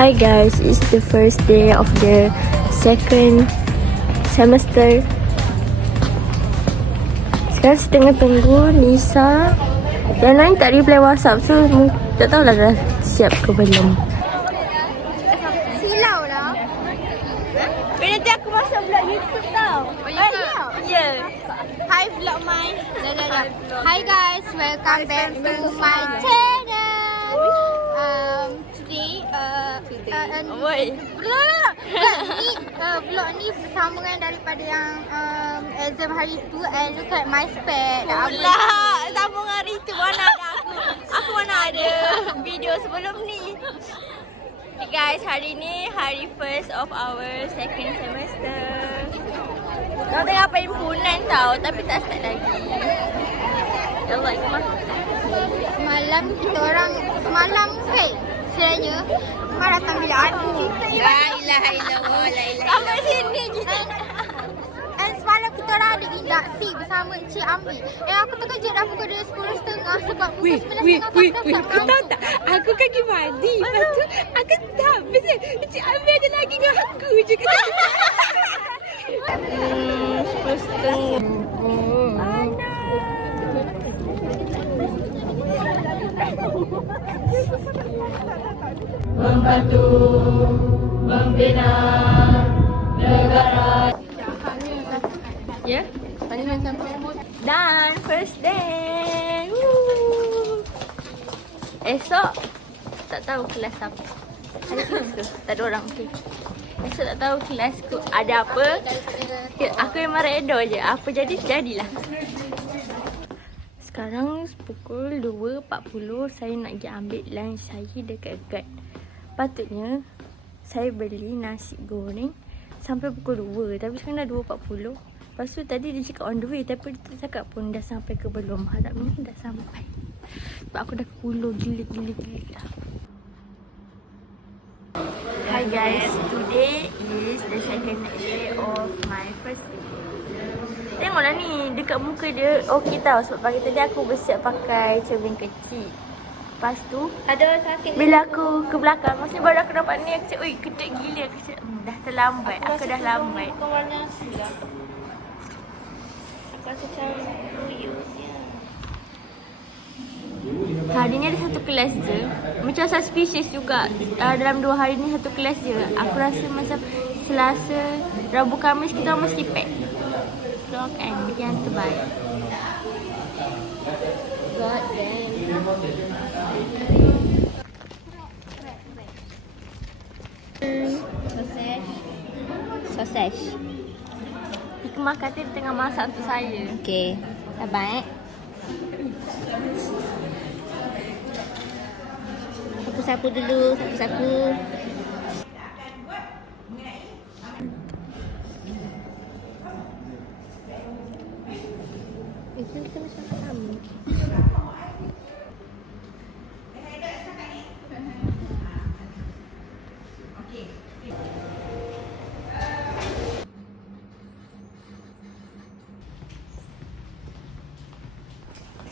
Hi guys, it's the first day of the second semester. Sekarang setengah tunggu Nisa. Yang lain tak reply WhatsApp, so tak tahulah dah siap ke belum. Silau lah. Nanti aku masuk vlog YouTube tau. Oh, YouTube? Yeah. Hi vlog my. Hi guys, welcome back to my channel. Today vlog ni bersambungan daripada yang exam hari tu. And look at my spec. Lah, sambung hari tu mana ada aku. Aku mana ada video sebelum ni. Okay guys, hari ni hari first of our second semester. Kita tengah apa himpunan tau, tapi tak start lagi. Ya Allah, Ikmah. Sebenarnya Ikmah datang bila aku. La ilaha illallah, la ilaha. Sampai sini kita. And semalam kita orang ada induksi bersama Encik Amir. Aku terkejut dah pukul 10.30 sebab pukul 9.30 Kau tahu tak? Aku kan pergi mandi. Lepas tu aku tak. Pasal Encik Amir ada lagi dengan aku je. 10.30. Membantu membina negara. Ya? Dan first day. Woo. Esok tak tahu kelas apa. Ada kelas ke? Tak ada orang. Okay. Esok tak tahu kelasku ada apa. Aku memang redo je. Apa jadi, jadilah. Sekarang pukul 2.40. Saya nak pergi ambil lunch saya dekat guard. Patutnya saya beli nasi goreng sampai pukul 2. Tapi sekarang dah 2.40. Lepas tu tadi dia cakap on the way. Tapi dia tak cakap pun dah sampai ke belum. Harapnya dah sampai. Sebab aku dah kulur gila dah. Hi guys, today is the second day of my first day. Tengoklah ni, dekat muka dia okey tau. Sebab pagi tadi aku bersiap pakai cermin kecil. Lepas tu Ada sakit. bila aku ke belakang, maksudnya baru aku nampak ni, aku cakap, oi kedek gila. Aku cakap, dah terlambat, aku dah lambat. Bukan warna nasi lah. Aku rasa macam ruyuknya. Hari ni ada satu kelas je. Macam suspicious juga. Dalam 2 hari ni satu kelas je. Aku rasa macam Selasa, Rabu, Khamis kita mesti pack. So kan, bikin yang terbaik. God damn. Sausage. Hikmah kata dia tengah masak untuk saya. Okay. Sabar Sapu-sapu dulu. Sapu-sapu. Itu kita macam sama.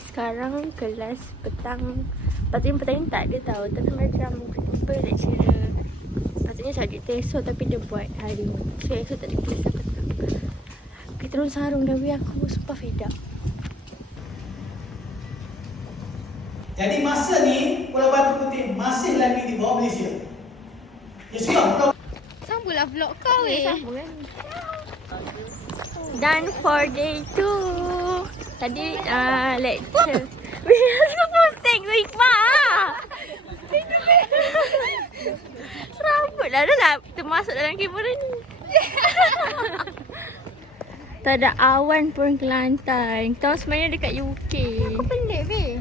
Sekarang kelas petang. Patutnya petang ni tak ada tau. Tapi macam tiba lecturer. Patutnya subjek esok tapi dia buat hari ni. So esok tak ada kelas dah petang. Kita turun sarung dah weh, aku sumpah fed up. Jadi masa ni Pulau Batu Putih masih lagi di bawah Malaysia. Ya sudah, Pulau Sambunglah vlog kau Sambung kan. Dan for day 2. Tadi lecture. Aku pusing tu Hikmah. Serabut lah. Dah lah termasuk dalam kamera ni. Tak ada awan pun Kelantan. Tahu sebenarnya dekat UK. Aku pelik weh.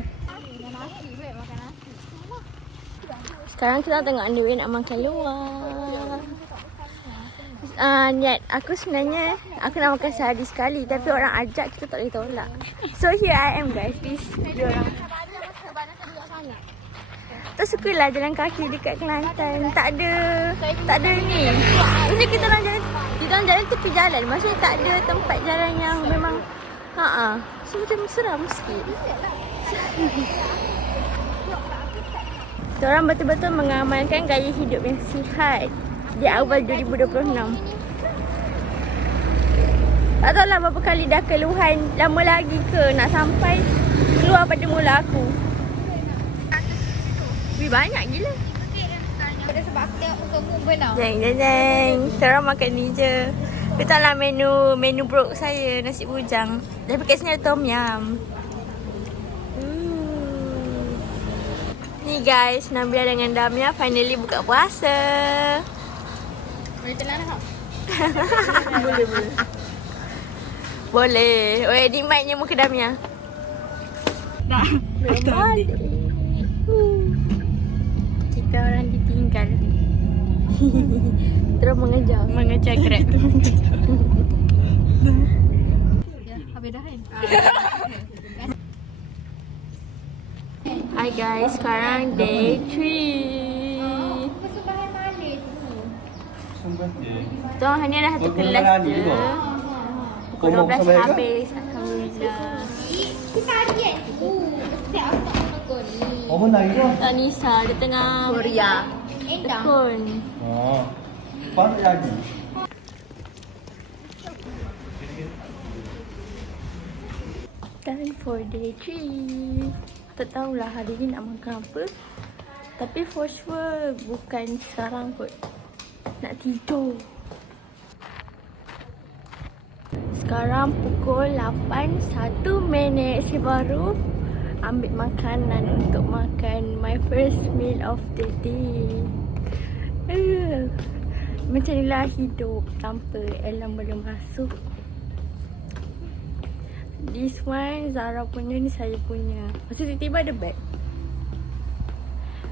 Sekarang kita tengok on the way nak makan luar. Niat aku sebenarnya aku nak makan sehari sekali. Tapi orang ajak kita tak boleh tolak. So here I am guys. This dia orang. Tak sukalah jalan kaki dekat Kelantan. Tak ada ni. Maksudnya kita orang jalan tepi jalan. Maksudnya tak ada tempat jalan yang memang So macam seram sikit. Kita orang betul-betul mengamalkan gaya hidup yang sihat di awal 2026. Tak tahulah berapa kali dah keluhan, lama lagi ke nak sampai keluar pada mula aku. Wih, banyak gila. Pada sebab aku tengok muka mu benar. Jeng. Kita orang makan ni je. Kita lah menu brok saya, nasi bujang. Dia pakai sini ada tom yum. Ni guys, Nabila dengan Damia finally buka puasa. Boleh telan tak? Boleh. Oi, ni mic-nya muka Damia. Tak. Balik. Kita orang ditinggal. Terus mengejar Grab. Ya, habis dah kan? Hi guys, sekarang day 3. Persembahan balik tu. Kita orang hanya ada satu kelas je. Pukul 12 habis. Alhamdulillah. Kita harian tu. Mesti aku tak menekun ni. Oh, lagi tu. Tak Nisa, dia tengah Korea. Endang. Tekun. Oh. Patut lagi. Time for day 3. Tak tahulah hari ni nak makan apa. Tapi for sure bukan sekarang kot. Nak tidur. Sekarang pukul 8:01 baru ambil makanan untuk makan my first meal of the day. Macam inilah hidup tanpa alarm boleh masuk. This one Zara punya, ni saya punya. Lepas tu tiba-tiba ada bag.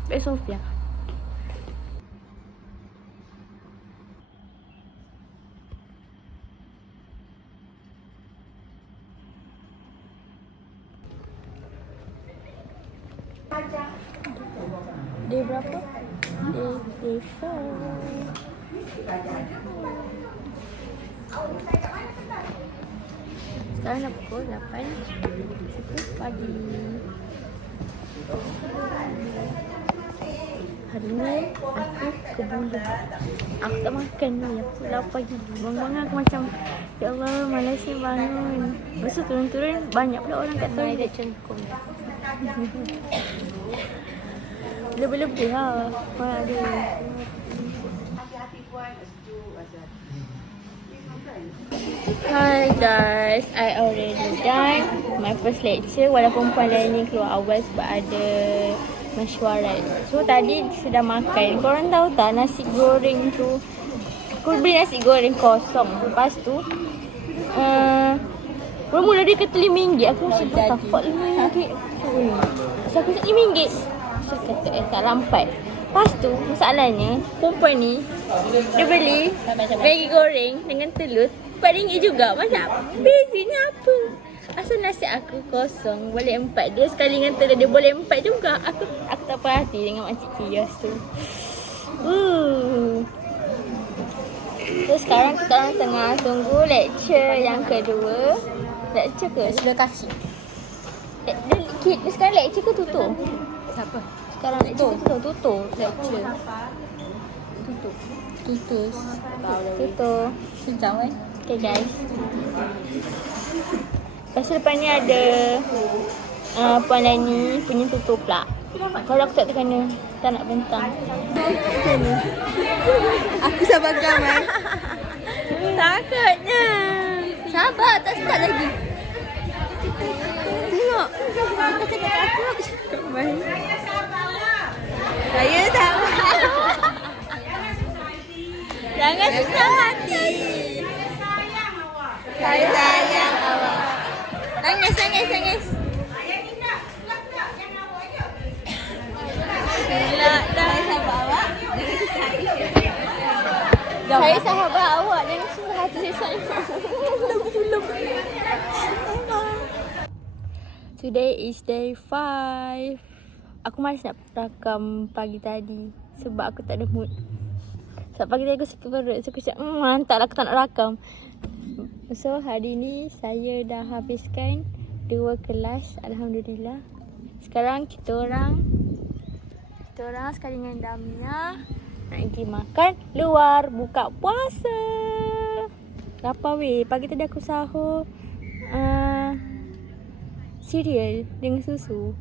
Bag Sofia. Day berapa? Day 4. Sekarang dah pukul 8 pagi. Hari ni aku ke Bulu. Aku tak makan ni. Aku lapar gila. Bangun-bangun aku macam, ya Allah, malasnya bangun. Lepas tu turun-turun banyak pula orang kat toilet cengkung. Lebih-lebih lah. Mana ada. Hi guys, I already done my first lecture. Walaupun puan lain ni keluar awal sebab ada mesyuarat. So tadi sudah makan. Korang tahu tak nasi goreng tu, aku beli nasi goreng kosong. Lepas tu mula dia kata RM5. Aku macam tak fuck RM5. So aku cakap RM5. So kata tak lambat. Lepas tu masalahnya perempuan ni dia beli Maggi goreng dengan telur RM4 juga. Macam bezanya apa? Asal nasi aku kosong boleh 4. Dia sekali dengan telur dia boleh 4 juga. Aku tak perhati dengan makcik kios tu. So sekarang kita orang tengah tunggu lecture yang kedua. Lecture ke? Sudah kasih. Sekarang lecture ke tutup? Siapa? Sekarang lecture ke tutup? Lecture. Tutup. Sejam kan? Okay guys. Lepas lepas ni ada Puan Lani punya tutup pula. Kalau aku tak terkena, tak nak bentang. Aku sabar gamai. Takutnya. Sabar, tak start lagi. Tengok. Kau cakap kat aku cakap gamai. Saya sabar. Jangan susah hati. Saya sayang awak. Nangis. Gelak dah. Sabar awak. Saya sahabat awak. Jangan susah hati saya sayang. Today is day 5. Aku malas nak rakam pagi tadi sebab aku tak ada mood. Sebab pagi tadi aku sakit perut. So aku cakap, mantap lah aku tak nak rakam. So hari ni saya dah habiskan 2 kelas. Alhamdulillah. Sekarang kita orang Kita orang sekali dengan Damia nak pergi makan luar buka puasa. Lapar weh. Pagi tadi aku sahur cereal dengan susu.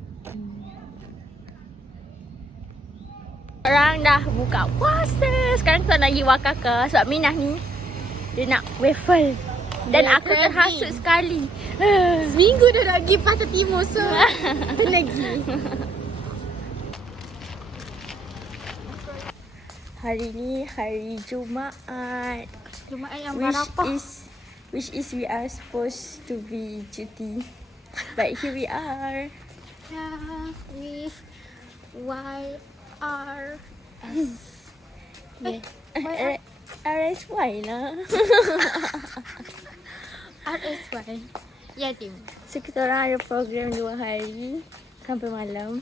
Orang dah buka puasa. Sekarang kita nak pergi Wakaka sebab Minah ni dia nak waffle. Dan aku terhasut sekali. Seminggu dah nak pergi Pantai Timur, so kena pergi. Hari ni hari Jumaat. Jumaat yang berapa? Which is we are supposed to be cuti. But here we are. Yeah, with YR. RSY lah. RSY. Ya, Tim. So kita orang ada program 2 hari sampai malam.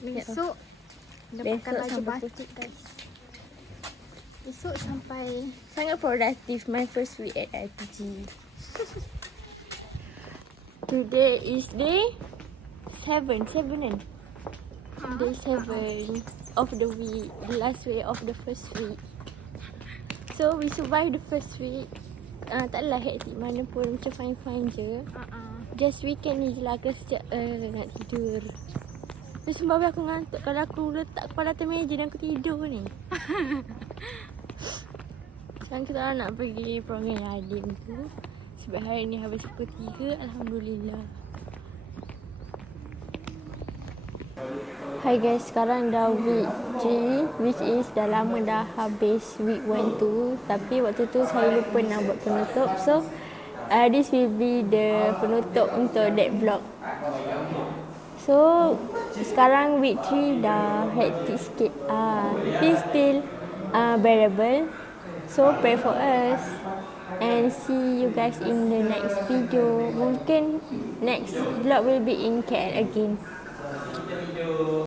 Besok dapatkan Besok baju sampai batik, guys. Besok sampai Sangat produktif my first week at RPG. Today is day 7 kan? Day 7 of the week, the last week of the first week. So we survive the first week. Taklah hektik mana pun, macam fine-fine je. Just weekend ni je lah aku sejak nak tidur. Tapi sebab aku ngantuk kalau aku letak kepala atas meja dan aku tidur ni. Sekarang kita orang nak pergi program Yadim tu. Sebab hari ni habis pukul 3, Alhamdulillah. Hai guys, sekarang dah week 3, which is dah lama dah habis week 1 tu. Tapi waktu tu saya lupa nak buat penutup. So, this will be the penutup untuk that vlog. So, sekarang week 3 dah hectic sikit. Tapi still bearable. So, pray for us. And see you guys in the next video. Mungkin next vlog will be in KL again.